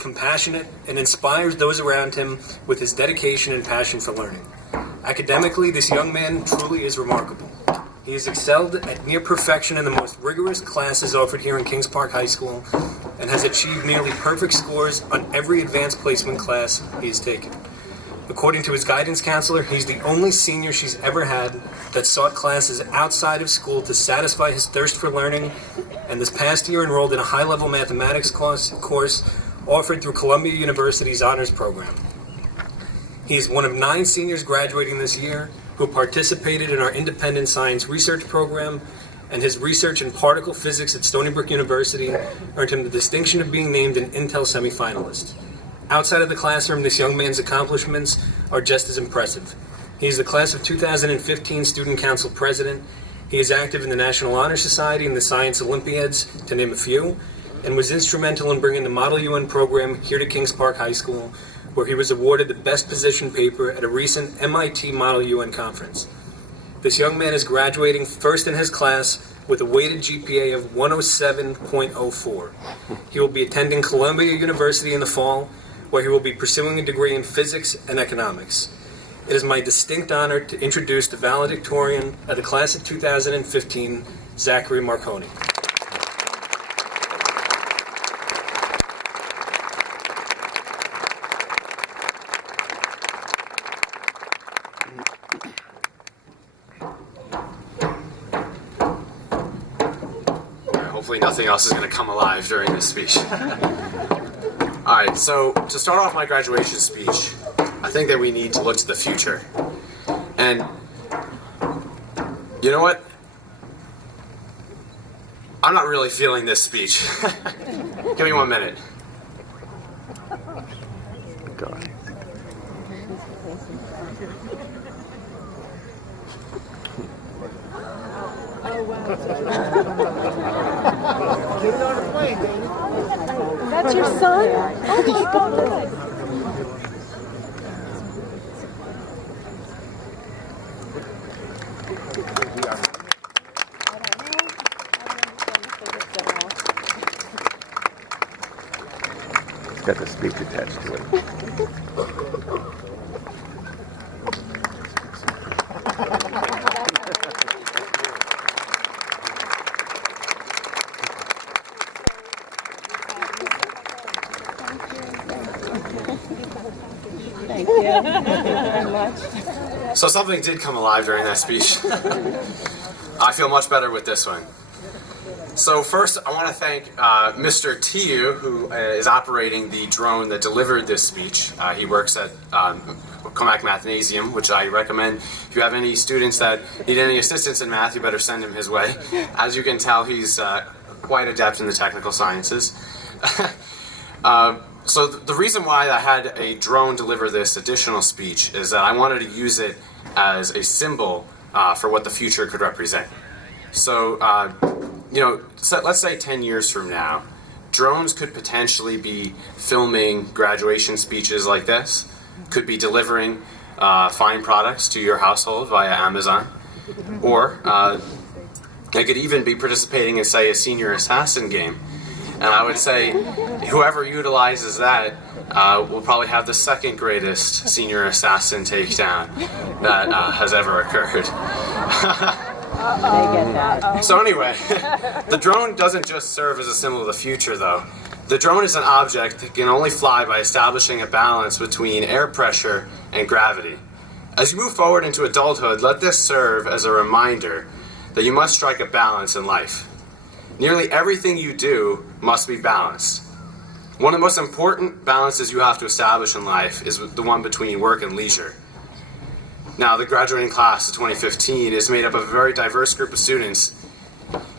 compassionate, and inspires those around him with his dedication and passion for learning. Academically, this young man truly is remarkable. He has excelled at near perfection in the most rigorous classes offered here in Kings Park High School and has achieved nearly perfect scores on every advanced placement class he has taken. According to his guidance counselor, he's the only senior she's ever had that sought classes outside of school to satisfy his thirst for learning, and this past year enrolled in a high-level mathematics course offered through Columbia University's honors program. He is one of 9 seniors graduating this year who participated in our independent science research program, and his research in particle physics at Stony Brook University earned him the distinction of being named an Intel semifinalist. Outside of the classroom, this young man's accomplishments are just as impressive. He is the class of 2015 Student Council President. He is active in the National Honor Society and the Science Olympiads, to name a few, and was instrumental in bringing the Model UN program here to Kings Park High School, where he was awarded the Best Position paper at a recent MIT Model UN conference. This young man is graduating first in his class with a weighted GPA of 107.04. He will be attending Columbia University in the fall, where he will be pursuing a degree in physics and economics. It is my distinct honor to introduce the valedictorian of the class of 2015, Zak Marcone. Hopefully nothing else is going to come alive during this speech. Alright, so to start off my graduation speech, I think that we need to look to the future. And you know what? I'm not really feeling this speech. Give me 1 minute. God. Oh, wow. Get it on a plane, baby. That's your son? Oh, my God. It's got the speech attached to it. Thank you. Thank you very much. So something did come alive during that speech. I feel much better with this one. So first, I want to thank Mr. Tiu, who is operating the drone that delivered this speech. He works at Comac Mathnasium, which I recommend. If you have any students that need any assistance in math, you better send him his way. As you can tell, he's quite adept in the technical sciences. So the reason why I had a drone deliver this additional speech is that I wanted to use it as a symbol for what the future could represent. So, so let's say 10 years from now, drones could potentially be filming graduation speeches like this, could be delivering fine products to your household via Amazon, or they could even be participating in, say, a senior assassin game. And I would say whoever utilizes that will probably have the second greatest senior assassin takedown that has ever occurred. So anyway, the drone doesn't just serve as a symbol of the future, though. The drone is an object that can only fly by establishing a balance between air pressure and gravity. As you move forward into adulthood, let this serve as a reminder that you must strike a balance in life. Nearly everything you do must be balanced. One of the most important balances you have to establish in life is the one between work and leisure. Now, the graduating class of 2015 is made up of a very diverse group of students.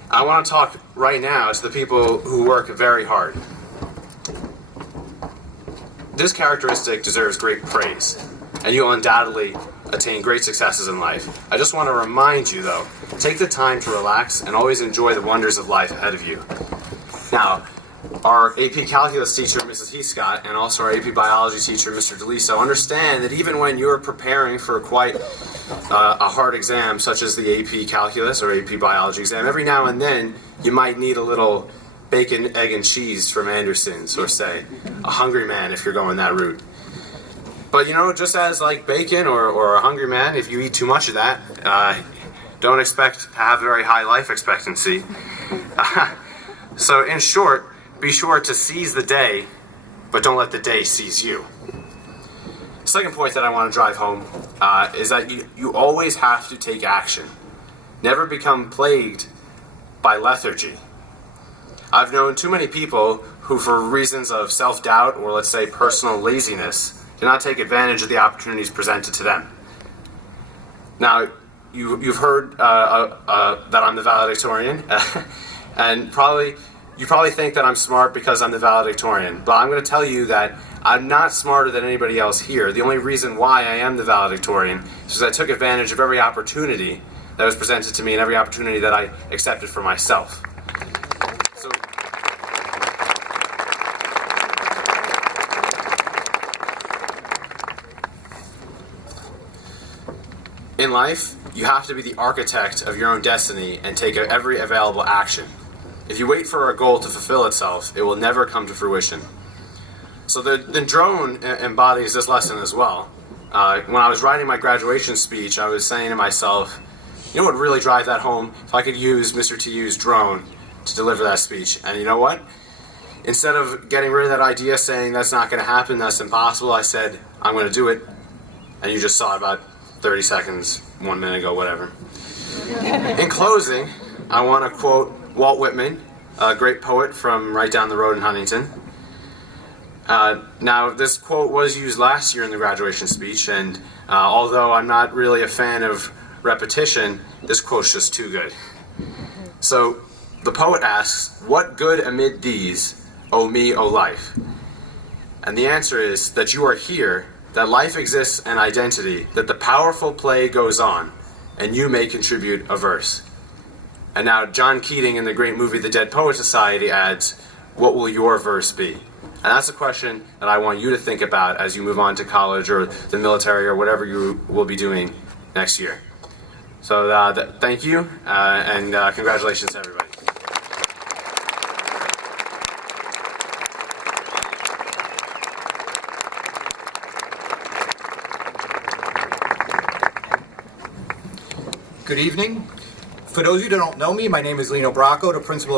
I want to talk right now to the people who work very hard. This characteristic deserves great praise, and you'll undoubtedly attain great successes in life. I just want to remind you, though, take the time to relax and always enjoy the wonders of life ahead of you. Now, our AP Calculus teacher, Mrs. Heathscott, and also our AP Biology teacher, Mr. DeLiso, understand that even when you're preparing for quite a hard exam, such as the AP Calculus or AP Biology exam, every now and then you might need a little bacon, egg, and cheese from Anderson's, or say a Hungry Man if you're going that route. But you know, just as like bacon or a Hungry Man, if you eat too much of that, don't expect to have very high life expectancy. So in short, be sure to seize the day, but don't let the day seize you. Second point that I want to drive home is that you always have to take action. Never become plagued by lethargy. I've known too many people who, for reasons of self-doubt or let's say personal laziness, do not take advantage of the opportunities presented to them. Now, you've heard that I'm the valedictorian, and you probably think that I'm smart because I'm the valedictorian, but I'm going to tell you that I'm not smarter than anybody else here. The only reason why I am the valedictorian is because I took advantage of every opportunity that was presented to me and every opportunity that I accepted for myself. So, in life, you have to be the architect of your own destiny and take every available action. If you wait for a goal to fulfill itself, it will never come to fruition. So the drone embodies this lesson as well. When I was writing my graduation speech, I was saying to myself, you know what would really drive that home? If I could use Mr. TU's drone to deliver that speech. And you know what? Instead of getting rid of that idea saying that's not going to happen, that's impossible, I said, I'm going to do it. And you just saw it about 30 seconds, 1 minute ago, whatever. In closing, I want to quote Walt Whitman, a great poet from right down the road in Huntington. Now, this quote was used last year in the graduation speech, and although I'm not really a fan of repetition, this quote's just too good. So, the poet asks, what good amid these, O me, O life? And the answer is that you are here, that life exists an identity, that the powerful play goes on, and you may contribute a verse. And now John Keating in the great movie The Dead Poets Society adds, what will your verse be? And that's a question that I want you to think about as you move on to college or the military or whatever you will be doing next year. So thank you, and congratulations to everybody. Good evening. For those of you that don't know me, my name is Lino Bracco, the principal